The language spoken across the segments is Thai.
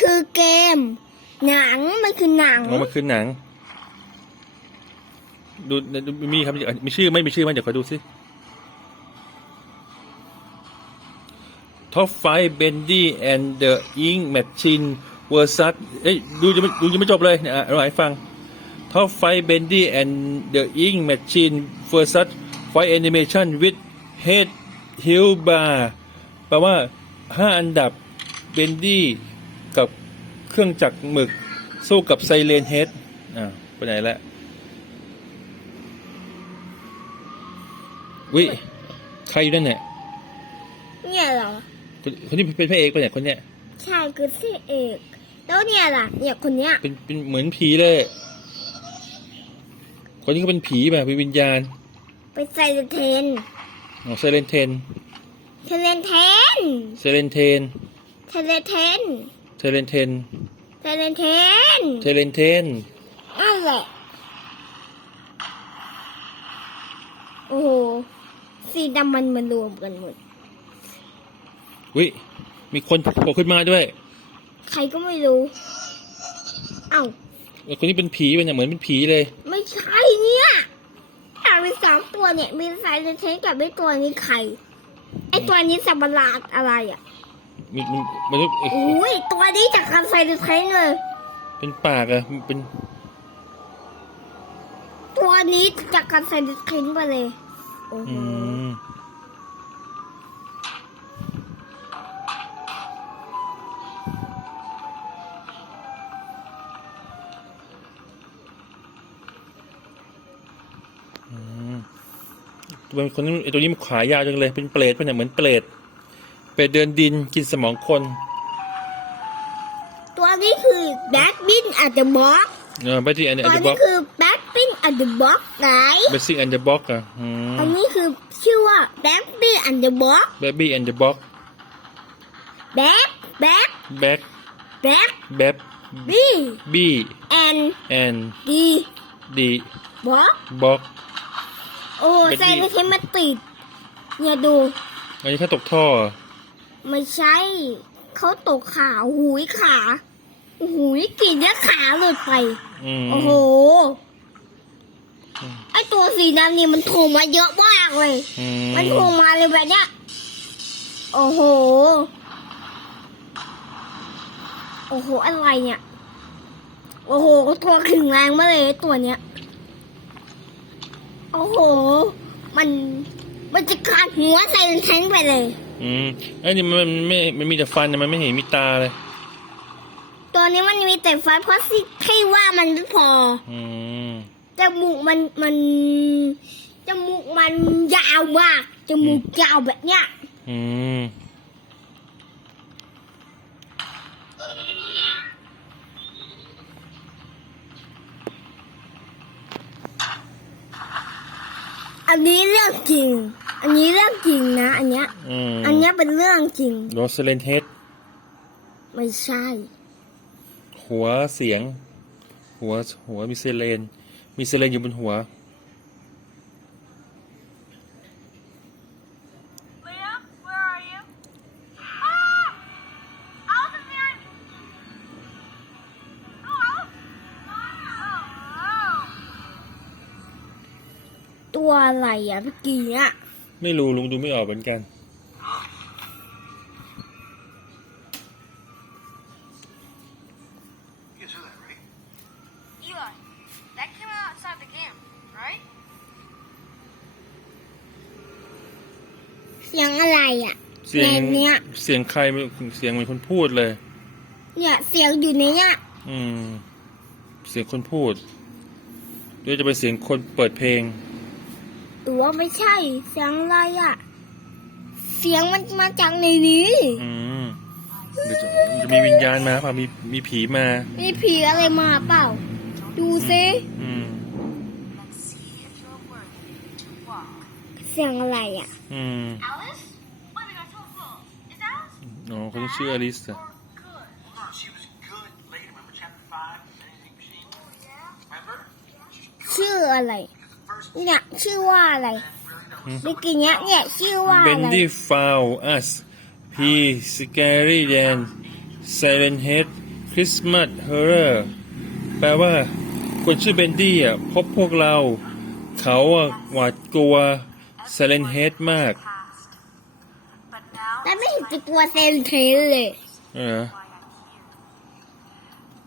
คือเกม หนังมันคือหนังอ๋อมันคือหนัง ดูดูมีครับมีชื่อไหม่มีชื่อไหมเดี๋ยวขอดูสิท็อปไฟเบนดี้แอนด์เดอะอิงแมชชินเวอร์ซัสเอ้ยดูยังไม่ดูยังไม่จบเลยเนี่ยอะเราให้ฟังท็อปไฟเบนดี้แอนด์เดอะอิงแมชชินเวอร์ซัสไฟแอนิเมชันวิดเฮดฮิลบาแปลว่าห้าอันดับเบนดี้ กับเครื่องจักรหมึก สู้กับไซเรนเฮดอ่าไปไหนแล้ววิใครอยู่นั่นเนี่ยเนี่ยเหรอคนคนนี้เป็นพระเอกปะเนี่ยคนเนี้ยใช่คือสิเอกแล้วเนี่ยล่ะ เนี่ยคนเนี้ยเป็นเป็นเหมือนผีเลย คนนี้ก็เป็นผีแบบเป็นวิญญาณ ไปใส่เทนอ๋อไซเรนเทนเทเลนเทนไซเรนเทนเทเลเทนไซ เรนเทน เทเลนเทนไซเรนเทน นั่นแหละโอ้โหสีดำมันมารวมกันหมด วิมีคนโผล่ขึ้นมาด้วย ใครก็ไม่รู้ เอ้าคนนี้เป็นผีเป็นเนี่ยเหมือนเป็นผีเลย ไม่ใช่เนี่ยแต่มีสองตัวเนี่ย มีไซเลนเทนกับไอ้ตัวนี้ไข่ไอ้ตัวนี้สับประหลาดอะไรอะ มีมันมันษย์อุ้ยตัวนี้จากการไซเลนเทนเลย เป็นปากอะเป็น ตัวนี้จากการไซเลนเทนไปเลยโอ้โหอืมอืมตัวคนนี้ไอตัวนี้มันขายาวจังเลย เป็นเปรตเป็นเนี่ยเหมือนเปรต เปรตเดินดินกินสมองคน ตัวนี้คือแบ็คบินอัดเดอะบ็อกเออไปที่อันเดตัวอร์บ็นี้อกคือแบ็คบินอัดเดอะบ็อกไหน เบสซิ่งอันเดอร์บ็อกอะอืมอันนี้คือชื่อว่าแบ็คบินอัดเดอะบ็อกเบบี้อันเดอร์บ็อกแบ็คแบ็คแบ็กแบ็คแบ็บบีบี้แอนแอนดีดีบ็อกบ็อก โอ้เป็นไซดีเลนเทนมาติดเนี่ยดู อันนี้เขาตกท่อเหรอ ไม่ใช่ เขาตกขาหูยขาหูยกรีดแล้วขาหลุดไป อืมโอ้โห ไอตัวสีดำนี่มันโถมมาเยอะมากเลย อืมันโถมมาเลยแบบเนี้ย โอ้โห โอ้โห อะไรเนี่ย โอ้โห ตัวขึงแรงมากเลยไอ้ตัวเนี้ย โอ้โห มัน มันจะขาดหัวใส่แทงไปเลย อืมไอ้นี่มันมันไม่ มันมีแต่ฟันนะมันไม่เห็นมีตาเลย ตัวนี้มันมีแต่ฟันเพราะสิแค่ว่ามันไม่พออืม จมูกมันมันจมูกมันยาวมากจมูกยาวแบบเนี้ย อืม อันนี้เรื่องจริง อันนี้เรื่องจริงนะ อันเนี้ย อืมอันเนี้ยเป็นเรื่องจริง โรสเลนเฮดไม่ใช่ หัวเสียง หัวหัวมีเซเลน มีเซเลนอยู่บนหัว ตัวอะไรอะเมื่อกี้อะไม่รู้ลุงดูไม่ออกเหมือนกัน You guys heard that, right? oh. Eli, that came out outside the game, right? เสียงอะไรอะเสียงในเนี้ย เสียงใครไม่เสียงเหมือนคนพูดเลย เนี่ยเสียงอยู่ในเนี้ยอืม เสียงคนพูดหรือจะเป็นเสียงคนเปิดเพลง หรือว่าไม่ใช่ เสียงอะไรอะ เสียงมันมาจากในนี้ อืมเดี๋ยวจะจะมีวิญญาณมาเปล่ะมีมีผีมา มีผีอะไรมาเปล่า ดูซิอืม Let's see if you're worthy to walk. เสียงอะไรอะ อืม Alice? Wait, we got so full. Is Alice อ๋อคนที่ชื่ออลิสอะ or good? Hold on, she was a good lady. Remember chapter 5? Anything machine? Remember? ชื่ออะไร Because the first เนี่ยชื่อว่าอะไร really don't เมื่อกี้เนี้ยเนี่ยชื่อว่าเบอะนไรดี้ฟาวอัสพีสแกรี่แดนไซเลนเฮด Christmas horror แปลว่าคนชื่อเบนดี้อะพบพวกเรา เขาอะหวาดกลัว Silent Head มาก past. But now แล้วไม่เห็นจะกลัวเซนเทนเลยเออ why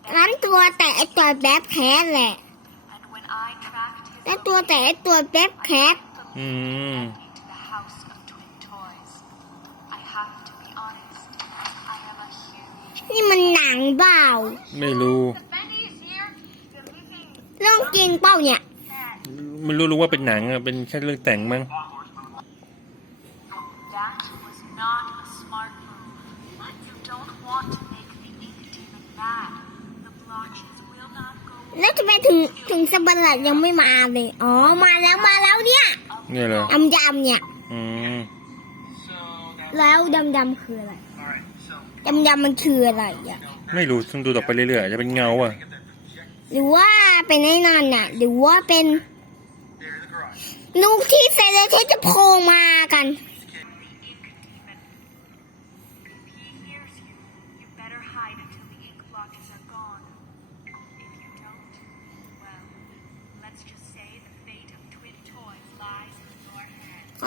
I'm here. นั้นตัวแต่ไอตัวแบ๊บแคทแหละ แล้วตัวแต่ไอตัวแบ๊บแคทอืม to the house of twin toys. I have to be honest. I am a huge นี่มันหนังเปล่าไม่รู้ Benny's here. The living เรื่องจริงเปล่าเนี่ย cat. ไม่รู้รู้ว่าเป็นหนังอะเป็นแค่เรื่องแต่งมั้ง That was not a smart move. You don't want to make the ink demon mad. The blotches will not go แล้วจะไปถึงถึงสบันลัดยังไม่มาเลย อ๋อ มาแล้วมาแล้วเนี่ยเนี่ยเหรอดำดำๆเนี่ย อืม So now, แล้วดำดำๆคืออะไร all right. So ดำดำๆมันคืออะไรอะ ไม่รู้ต้องดูต่อไปเรื่อยๆอาจจะเป็นเงาอะ หรือว่าเป็นไอ้นั่นน่ะ หรือว่าเป็น there in the garage. ลูกที่เซเลเทจะโผล่มากัน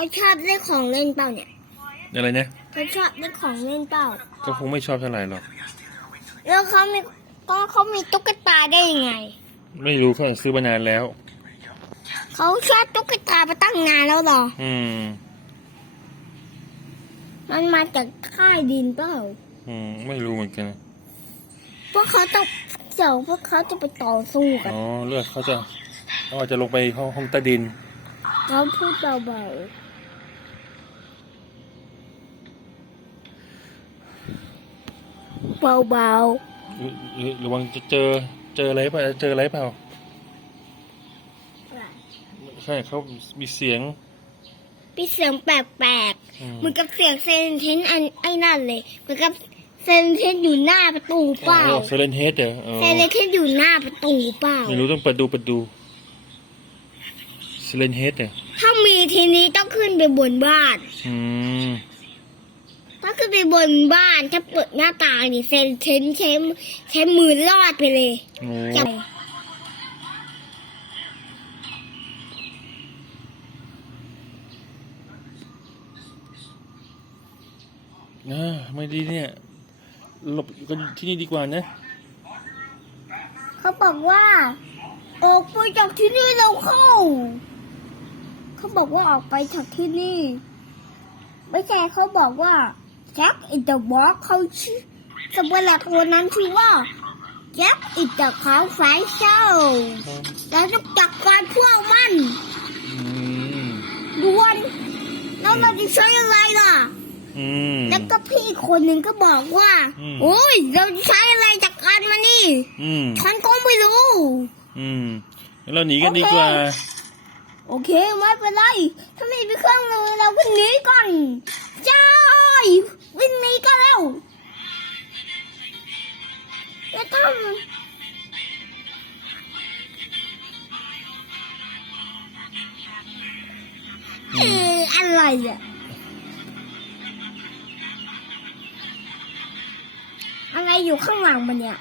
เขาชอบเล่นของเล่นเปล่าเนี่ยอะไรนะเขาชอบเล่นของเล่นเปล่า ก็คงไม่ชอบเท่าไหร่หรอก We gotta stay there and wait till they แล้วเขามีก็เขามีตุ๊กตาได้ยังไง ไม่รู้เขาซื้อมานานแล้ว เขาชอบตุ๊กตามาตั้งนานแล้วเหรอ อืม มันมาจากค่ายดินเปล่า อืม ไม่รู้เหมือนกันพวกเขาต้องเดี๋ยวพวกเขาจะไปต่อสู้กัน อ๋อ เลือดเขาจะเขาอาจจะลงไปห้องห้องใต้ดิน เขาพูดเบาๆ เบาหรือหรือระวังจะเจอเจออะไรเปล่าเจออะไรเปล่าๆใช่เขามีเสียงมีเสียงแปลกอืมๆเหมือนกับเสียงเซนเทนอันไอ้นั่นเลยเหมือนกับเซนเทนอยู่หน้าประตูเปล่าเซเลนเฮดเหรออ๋อเซนเทนอยู่หน้าประตูเปล่าไม่รู้ต้องเปิดดูเปิดดูเซเลนเฮดเหรอถ้ามีทีนี้ต้องขึ้นไปบนบ้าน อืม ถ้าขึ้นไปบนบ้านถ้าเปิดหน้าต่างนี่เซนเทนใช้ใช้มือลอดไปเลยโอ้จับอ่าไม่ดีเนี่ยหลบกันที่นี่ดีกว่านะ เขาบอกว่า ออกไปจากที่นี่เราเข้า เขาบอกว่าออกไปจากที่นี่ ไม่ใช่เขาบอกว่า แจ็คอินเดอะวอล์กเขาชื่อสมบัติตัวนั้นชื่อว่าแจ็คอินเดอะขาวไฟเจ้าแล้วต้องจัดการพวกมันอืมด่วนแล้วเราจะใช้อะไรล่ะอืมแล้วก็พี่อีกคนหนึ่งก็บอกว่าอืมโอ้ยเราจะใช้อะไรจัดการมันนี่อืมฉันก็ไม่รู้อืมงั้นเราหนีกันดีกว่าโอเคไม่เป็นไร ถ้าไม่มีเครื่องมือเราก็หนีก่อนใช่ ออะไรอะอะไรอยู่ข้างหลังมันเนี่ย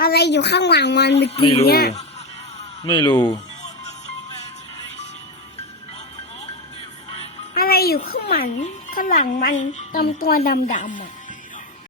อะไรอยู่ข้างหลังมันเมื่อไม่กี้รู้ เนี่ย ไม่รู้ อะไรอยู่ข้างหลังข้างหลังมันตำตัวดำๆอะ